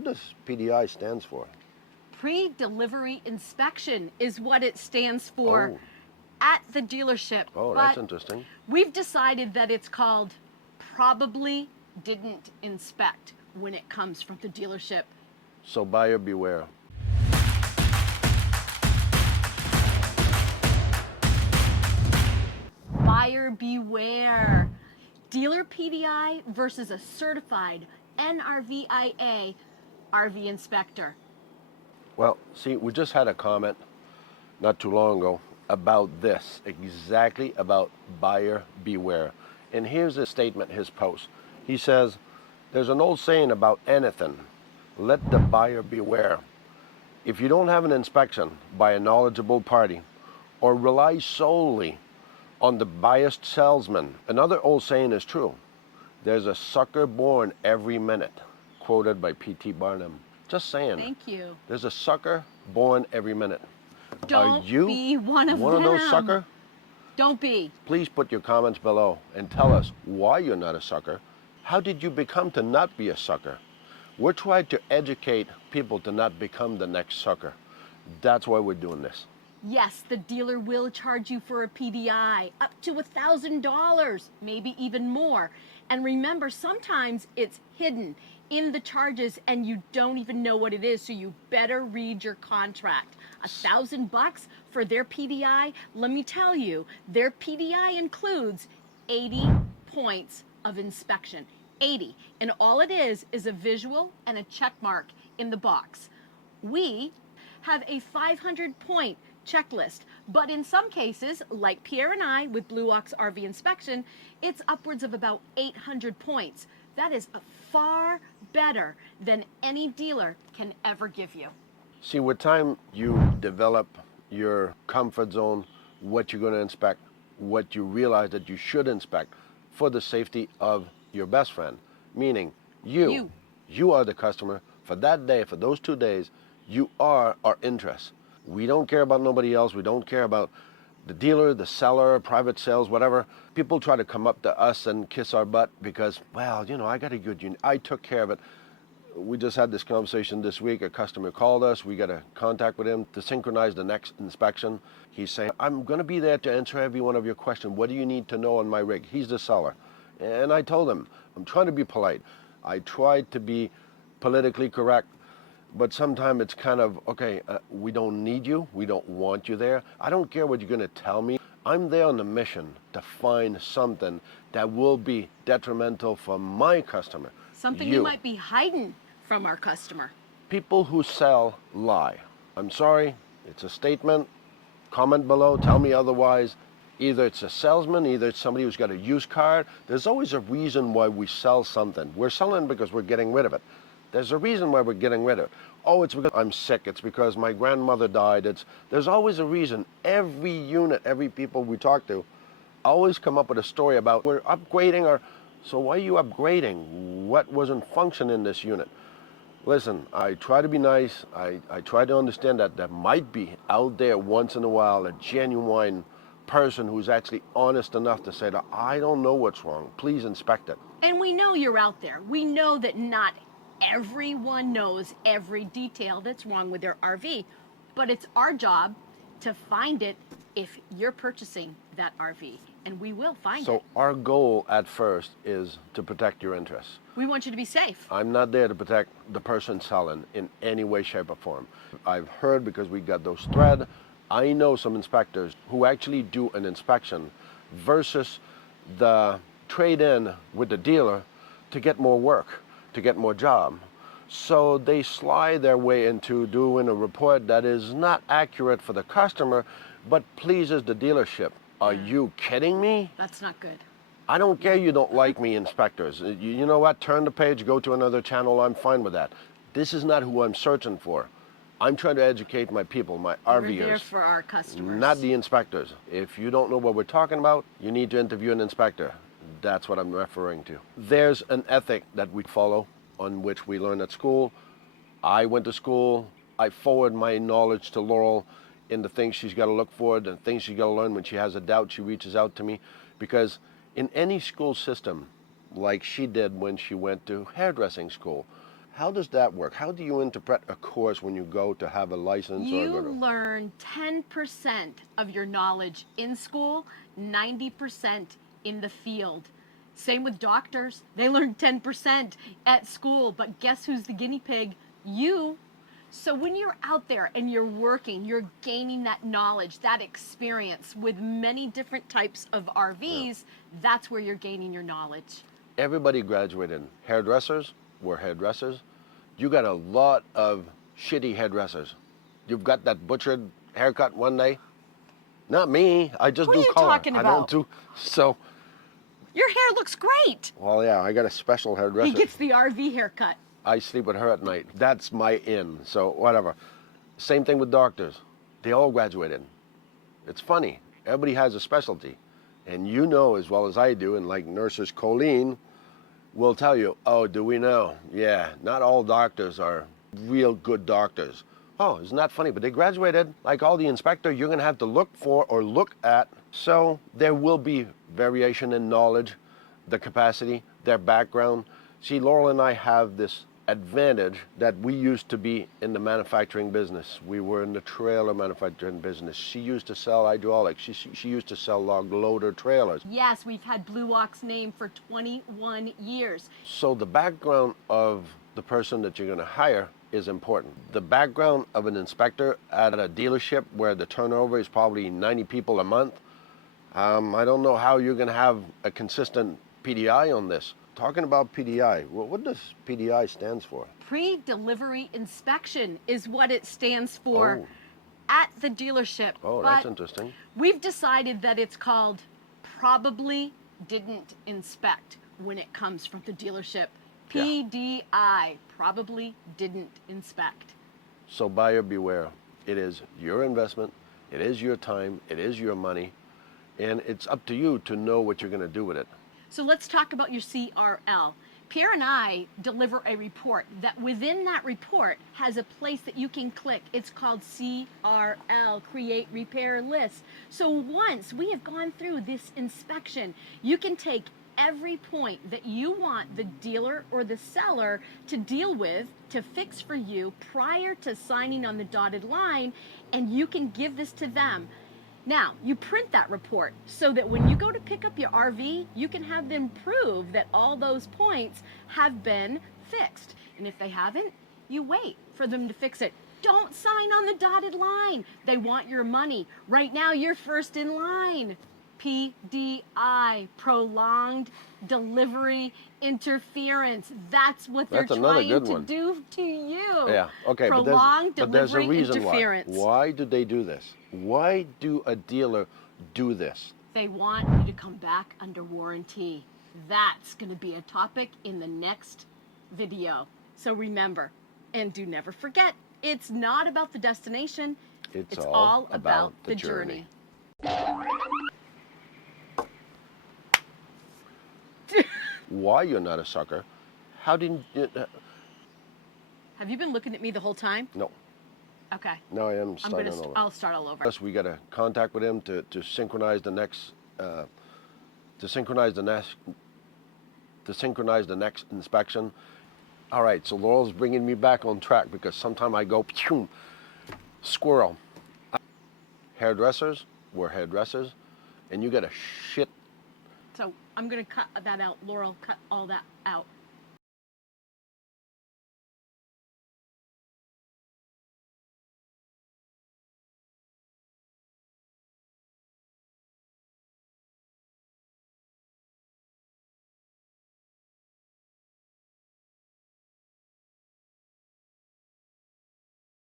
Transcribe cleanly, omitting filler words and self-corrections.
What does PDI stands for? Pre-delivery inspection is what it stands for at the dealership. Oh, that's interesting. We've decided that it's called probably didn't inspect when it comes from the dealership. So buyer beware. Buyer beware. Dealer PDI versus a certified NRVIA RV inspector. Well, see, we just had a comment not too long ago about this, exactly about buyer beware. And here's his statement, his post. He says, there's an old saying about anything, let the buyer beware. If you don't have an inspection by a knowledgeable party or rely solely on the biased salesman, another old saying is true. There's a sucker born every minute, quoted by P.T. Barnum. Just saying. Thank you. There's a sucker born every minute. Don't Are you be one of those sucker? Don't be. Please put your comments below and tell us why you're not a sucker. How did you become to not be a sucker? We're trying to educate people to not become the next sucker. That's why we're doing this. Yes, the dealer will charge you for a PDI up to $1,000, maybe even more. And remember, sometimes it's hidden in the charges and you don't even know what it is, so you better read your contract. $1,000 for their PDI, let me tell you, their PDI includes 80 points of inspection. 80, and all it is a visual and a check mark in the box. We have a 500-point checklist, but in some cases, like Pierre and I with Blue Ox RV Inspection, it's upwards of about 800 points. That is far better than any dealer can ever give you. See, with time, you develop your comfort zone, what you're going to inspect, what you realize that you should inspect for the safety of your best friend, meaning you. You are the customer for that day, for those 2 days. You are our interest. We don't care about nobody else. We don't care about the dealer, the seller, private sales, whatever. People try to come up to us and kiss our butt because, well, you know, I got a good unit. I took care of it. We just had this conversation this week. A customer called us. We got a contact with him to synchronize the next inspection. He's saying, I'm going to be there to answer every one of your questions. What do you need to know on my rig? He's the seller. And I told him, I'm trying to be polite. I tried to be politically correct, but sometimes it's kind of, okay, we don't need you. We don't want you there. I don't care what you're going to tell me. I'm there on a mission to find something that will be detrimental for my customer. Something you might be hiding from our customer. People who sell lie. I'm sorry, it's a statement. Comment below, tell me otherwise. Either it's a salesman, either it's somebody who's got a used car. There's always a reason why we sell something. We're selling because we're getting rid of it. There's a reason why we're getting rid of it. Oh, it's because I'm sick. It's because my grandmother died. There's always a reason. Every unit, every people we talk to, always come up with a story about we're upgrading so why are you upgrading? What wasn't functioning in this unit? Listen, I try to be nice. I try to understand that there might be out there once in a while a genuine person who's actually honest enough to say that I don't know what's wrong. Please inspect it. And we know you're out there. We know that not everyone knows every detail that's wrong with their RV, but it's our job to find it if you're purchasing that RV, and we will find it. So our goal at first is to protect your interests. We want you to be safe. I'm not there to protect the person selling in any way, shape, or form. I've heard, because we got those threads, I know some inspectors who actually do an inspection versus the trade-in with the dealer to get more work, to get more job. So they slide their way into doing a report that is not accurate for the customer, but pleases the dealership. Are you kidding me? That's not good. I don't care you don't like me, inspectors. You know what? Turn the page, go to another channel. I'm fine with that. This is not who I'm searching for. I'm trying to educate my people, my RVers. We're there for our customers. Not the inspectors. If you don't know what we're talking about, you need to interview an inspector. That's what I'm referring to. There's an ethic that we follow on which we learn at school. I went to school. I forward my knowledge to Laurel in the things she's got to look for, the things she's got to learn. When she has a doubt, she reaches out to me. Because in any school system, like she did when she went to hairdressing school, How does that work? How do you interpret a course when you go to have a license or You go to... learn 10% of your knowledge in school, 90% in the field. Same with doctors. They learn 10% at school, but guess who's the guinea pig? You. So when you're out there and you're working, you're gaining that knowledge, that experience with many different types of RVs. That's where you're gaining your knowledge. Everybody graduated. Hairdressers were hairdressers. You got a lot of shitty hairdressers. You've got that butchered haircut one day. Not me. I just Who are do you color. talking I don't about? do... So, Your hair looks great. well, yeah, I got a special He hairdresser. gets the RV haircut. I sleep with her at night. That's my in. So, whatever. Same thing with doctors. They all graduated. It's funny. Everybody has a specialty. And you know as well as I do, and like nurses Colleen will tell you, oh, do we know? Yeah, not all doctors are real good doctors. Oh, isn't that funny? But they graduated. Like all the inspector, you're going to have to look for or look at. So there will be variation in knowledge, the capacity, their background. See, Laurel and I have this advantage that we used to be in the manufacturing business. We were in the trailer manufacturing business. She used to sell hydraulics. She used to sell log loader trailers. Yes, we've had Blue Walk's name for 21 years. So the background of the person that you're going to hire is important. The background of an inspector at a dealership where the turnover is probably 90 people a month, I don't know how you're going to have a consistent PDI on this. Talking about PDI, what does PDI stands for? Pre-delivery inspection is what it stands for Oh. at the dealership. Oh, that's interesting. We've decided that it's called probably didn't inspect when it comes from the dealership. Yeah. PDI, probably didn't inspect. So buyer beware. It is your investment, it is your time, it is your money, and it's up to you to know what you're going to do with it. So let's talk about your CRL. Pierre and I deliver a report that within that report has a place that you can click. It's called CRL, Create Repair List. So once we have gone through this inspection, you can take every point that you want the dealer or the seller to deal with, to fix for you prior to signing on the dotted line, and you can give this to them. Now, you print that report so that when you go to pick up your RV, you can have them prove that all those points have been fixed. And if they haven't, you wait for them to fix it. Don't sign on the dotted line. They want your money. Right now, you're first in line. PDI, prolonged delivery interference. That's what they're That's another trying good to one. do to you. Yeah, okay, Prolonged but there's a delivery reason why. interference. Why do they do this? Why do a dealer do this? They want you to come back under warranty. That's going to be a topic in the next video. So remember, and do never forget, it's not about the destination. It's all about the journey. Why you're not a sucker? How didn't you... Have you been looking at me the whole time? No, Okay. no, I am starting over. I'll start all over. Plus, we got to contact with him to synchronize the next inspection. All right, so Laurel's bringing me back on track because sometimes I go phew, squirrel. Hairdressers were hairdressers, and you got a shit. So I'm going to cut that out. Laurel, cut all that out.